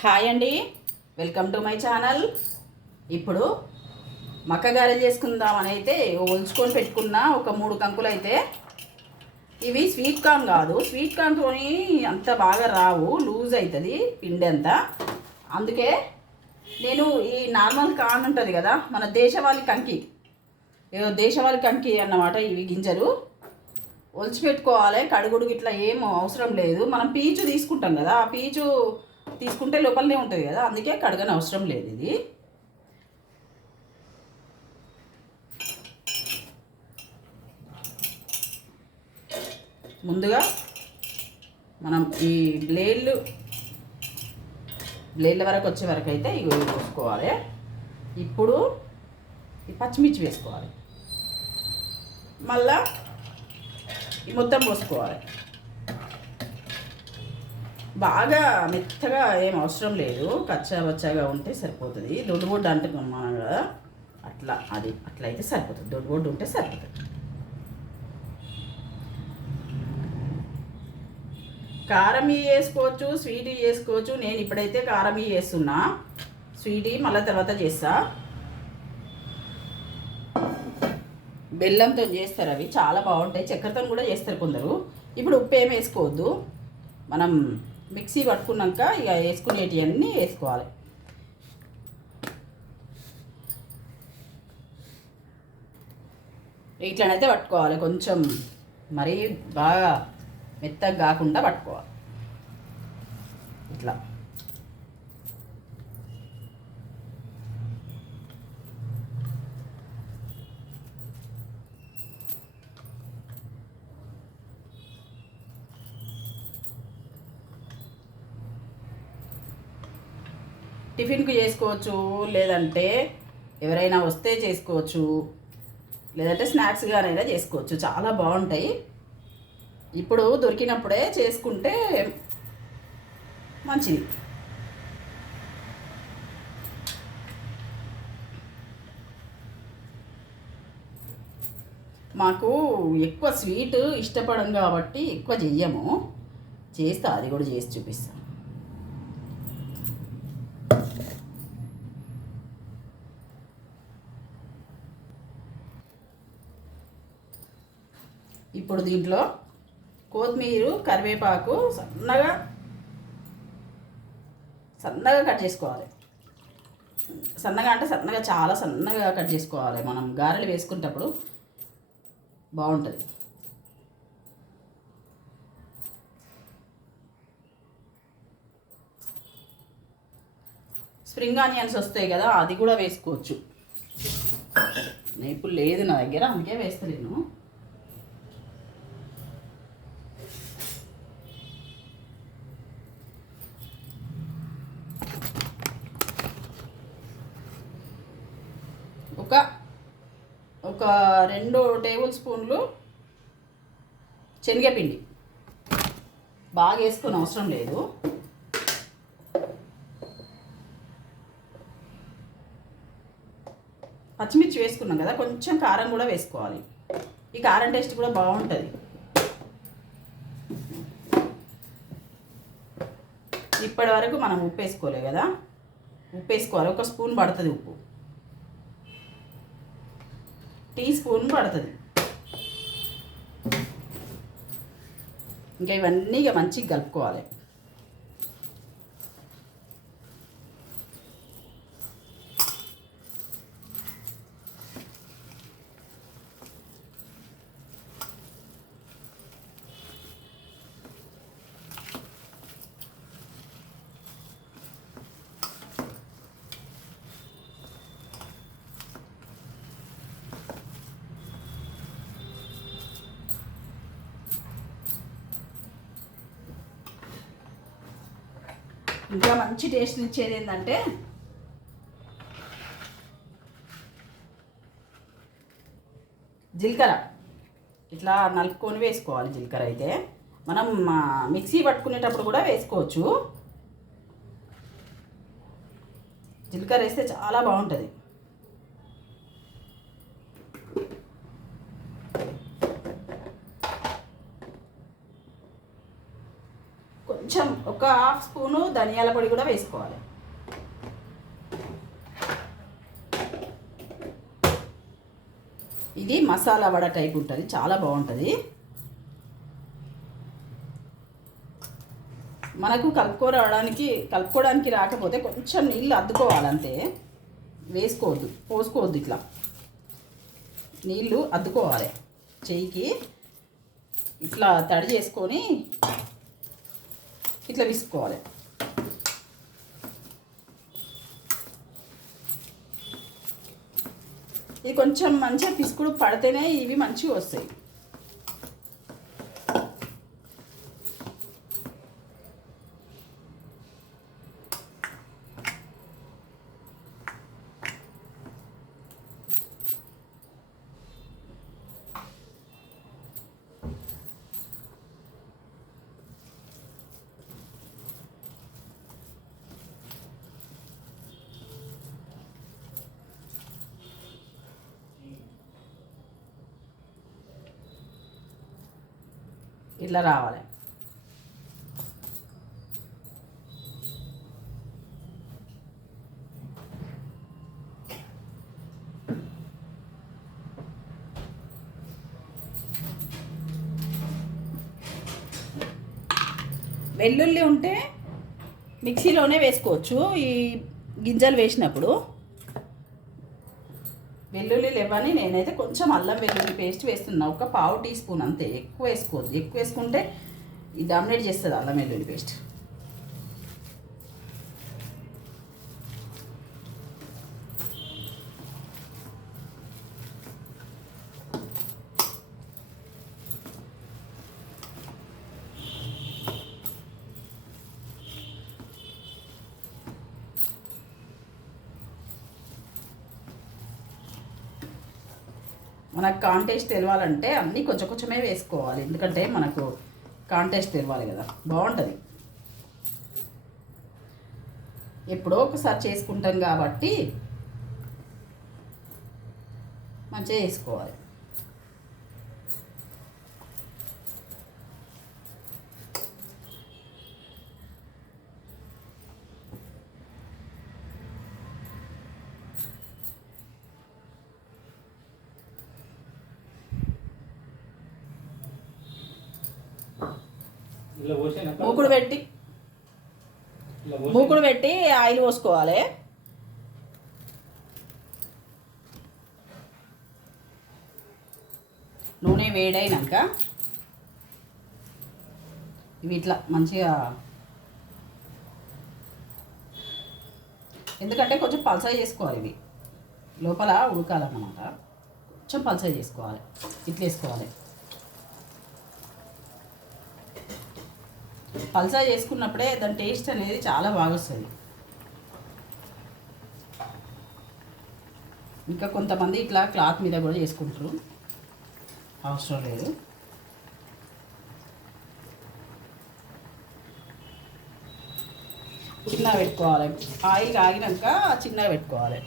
Hi అండి. Welcome to my channel ఇప్పుడు మక్క గారెలు చేసుకుందామని అయితే ఒలుచుకొని పెట్టుకున్న ఒక మూడు కంకులు అయితే. ఇవి స్వీట్ కార్న్ కాదు. స్వీట్ కార్న్తోని అంత బాగా రావు. లూజ్ అవుతుంది పిండి అంతా. అందుకే నేను ఈ నార్మల్ కార్న్ ఉంటుంది కదా మన దేశవాళి కంకి. ఏదో దేశవాళి కంకి అన్నమాట ఇవి గింజలు. ఒలిచి పెట్టుకోవాలి కడుగుడు ఇట్లా ఏం అవసరం లేదు. మనం పీచు తీసుకుంటాం కదా ఆ పీచు తీసుకుంటే లోపలనే ఉంటుంది కదా అందుకే కడగని అవసరం లేదు ఇది. ముందుగా మనం ఈ బ్లేడ్లు బ్లేడ్ల వరకు వచ్చే వరకు అయితే ఇవి పోసుకోవాలి. ఇప్పుడు ఈ పచ్చిమిర్చి వేసుకోవాలి. మళ్ళా ఈ మొత్తం పోసుకోవాలి. బాగా మెత్తగా ఏం అవసరం లేదు. కచ్చా బచ్చాగా ఉంటే సరిపోతుంది. దొడ్డుబొడ్డు అంటున్నాం మనం కదా అట్లా అది అట్లా అయితే సరిపోతుంది. దొడ్డుబొడ్డు ఉంటే సరిపోతుంది. కారం ఇవి వేసుకోవచ్చు స్వీట్ ఇవి వేసుకోవచ్చు. నేను ఇప్పుడైతే కారం ఇవి వేస్తున్నా. స్వీట్ మళ్ళీ తర్వాత చేస్తా. బెల్లంతో చేస్తారు అవి. చాలా బాగుంటాయి. చక్కెరతో కూడా చేస్తారు కొందరు. ఇప్పుడు ఉప్పు ఏం వేసుకోవద్దు. మనం మిక్సీ పట్టుకున్నాక ఇక వేసుకునేటివన్నీ వేసుకోవాలి. ఇట్లనైతే పట్టుకోవాలి. కొంచెం మరీ బాగా మెత్తగా కాకుండా పట్టుకోవాలి. ఇట్లా. టిఫిన్కు చేసుకోవచ్చు లేదంటే ఎవరైనా వస్తే చేసుకోవచ్చు లేదంటే స్నాక్స్గానైనా చేసుకోవచ్చు. చాలా బాగుంటాయి. ఇప్పుడు దొరికినప్పుడే చేసుకుంటే మంచిది. మాకు ఎక్కువ స్వీట్ ఇష్టపడం కాబట్టి ఎక్కువ చెయ్యము. చేస్తా అది కూడా చేసి చూపిస్తాను ఇప్పుడు దీంట్లో కొత్తిమీర కరివేపాకు సన్నగా సన్నగా కట్ చేసుకోవాలి. సన్నగా అంటే సన్నగా చాలా సన్నగా కట్ చేసుకోవాలి. మనం గారెలు వేసుకునేటప్పుడు బాగుంటుంది. స్ప్రింగ్ ఆనియన్స్ వస్తాయి కదా అది కూడా వేసుకోవచ్చు. ఇప్పుడు లేదు నా దగ్గర అందుకే వేస్తలేను ఒక ఒక రెండు టేబుల్ స్పూన్లు శనగపిండి. బాగా వేసుకుని అవసరం లేదు. పచ్చిమిర్చి వేసుకున్నాం కదా కొంచెం కారం కూడా వేసుకోవాలి. ఈ కారం టేస్ట్ కూడా బాగుంటుంది. ఇప్పటి వరకు మనం ఉప్పు వేసుకోలే కదా. ఉప్పు వేసుకోవాలి. ఒక స్పూన్ పడుతుంది ఉప్పు. టీ స్పూన్ పడుతుంది. ఇంకా ఇవన్నీ ఇక మంచిగా కలుపుకోవాలి. ఇంకా మంచి టేస్ట్ ఇచ్చేది ఏంటంటే జీలకర్ర. ఇట్లా నలుపుకొని వేసుకోవాలి జీలకర్ర అయితే. మనం మిక్సీ పట్టుకునేటప్పుడు కూడా వేసుకోవచ్చు. జీలకర్ర వేస్తే చాలా బాగుంటుంది కొంచెం ఒక హాఫ్ స్పూను ధనియాల పొడి కూడా వేసుకోవాలి. ఇది మసాలా వడ టైప్ ఉంటుంది చాలా బాగుంటుంది. మనకు కలుపుకోవడానికి కలుపుకోవడానికి రాకపోతే కొంచెం నీళ్ళు అద్దుకోవాలంతే. వేసుకోవద్దు పోసుకోవద్దు ఇట్లా. నీళ్ళు అద్దుకోవాలి చెయ్యికి. ఇట్లా తడి చేసుకొని ఇట్లా విసుకోవాలి ఇది కొంచెం మంచిగా పిసుకుడు పడితేనే ఇవి మంచిగా వస్తాయి. ఇట్లా రావాలి. వెల్లుల్లి ఉంటే మిక్సీలోనే వేసుకోవచ్చు. ఈ గింజలు వేసినప్పుడు వెల్లుల్లి లేవని నేనైతే కొంచెం అల్లం వెల్లుల్లి పేస్ట్ వేస్తున్నా. ఒక పావు టీ స్పూన్ అంతే. ఎక్కువ వేసుకోవద్దు. ఎక్కువ వేసుకుంటే ఇది డామినేట్ చేస్తుంది అల్లం వెల్లుల్లి పేస్ట్. మనకు కాంటేస్ట్ తెలవాలంటే అన్నీ కొంచెం కొంచెమే వేసుకోవాలి. ఎందుకంటే మనకు కాంటేస్ట్ తెలవాలి కదా. బాగుంటుంది. ఎప్పుడో ఒకసారి చేసుకుంటాం కాబట్టి మంచిగా వేసుకోవాలి. మూకుడు పెట్టి? మూకుడు పెట్టి ఆయిల్ పోసుకోవాలి. నూనె వేడైనాక ఇవి ఇట్లా మంచిగా ఎందుకంటే కొంచెం పల్సా చేసుకోవాలి ఇవి. లోపల ఉడకాలన్నమాట. కొంచెం పల్సా చేసుకోవాలి. ఇట్లా వేసుకోవాలి పల్సా చేసుకున్నప్పుడే దాని టేస్ట్ అనేది చాలా బాగా వస్తుంది ఇంకా కొంతమంది ఇట్లా క్లాత్ మీద కూడా చేసుకుంటారు. అవసరం లేదు. చిన్నగా పెట్టుకోవాలి. ఆయిల్ కాగినాక చిన్నగా పెట్టుకోవాలి.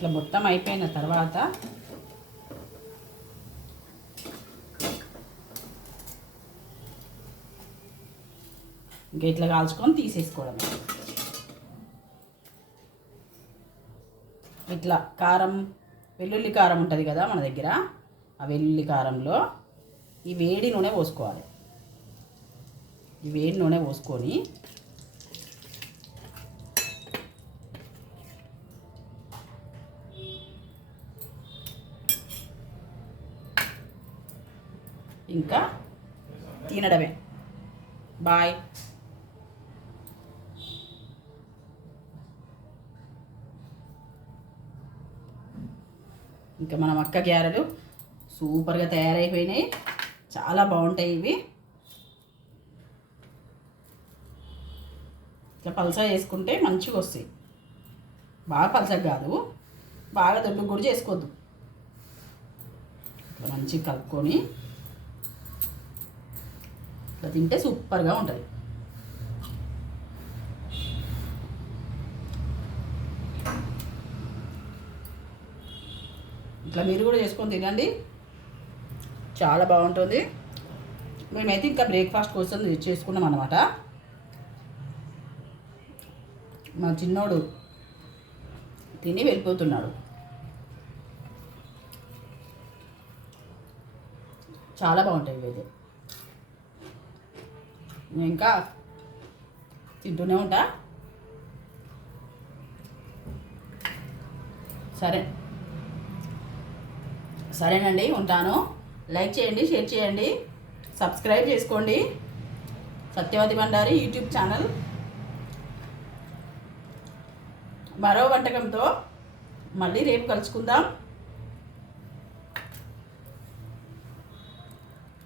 ఇట్లా మొత్తం అయిపోయిన తర్వాత ఇంకా ఇట్లా కాల్చుకొని తీసేసుకోవడం ఇట్లా కారం వెల్లుల్లి కారం ఉంటుంది కదా మన దగ్గర ఆ వెల్లుల్లి కారంలో ఈ వేడి నూనె పోసుకోవాలి. ఈ వేడి నూనె పోసుకొని ఇంకా తినడమే. బాయ్. ఇంకా మన మక్క గ్యారెలు సూపర్గా తయారైపోయినాయి. చాలా బాగుంటాయి ఇవి. ఇట్లా పలసా చేసుకుంటే మంచిగా వస్తాయి. బాగా పలసా కాదు. బాగా దొడ్డు కూడా చేసుకోవద్దు. ఇట్లా మంచిగా కలుపుకొని ఇట్లా తింటే సూపర్గా ఉంటుంది. ఇట్లా మీరు కూడా చేసుకొని తినండి. చాలా బాగుంటుంది. మేమైతే ఇంకా బ్రేక్ఫాస్ట్ కోసం చేసుకున్నాం అనమాట మా చిన్నోడు తిని వెళ్ళిపోతున్నాడు. చాలా బాగుంటాయి ఇవి నేను ఇంకా తింటూనే ఉంటా. సరే. సరేనండి ఉంటాను. లైక్ చేయండి షేర్ చేయండి. సబ్స్క్రైబ్ చేసుకోండి. Satyavathi Bandari YouTube channel. మరో వంటకంతో మళ్ళీ రేపు కలుసుకుందాం.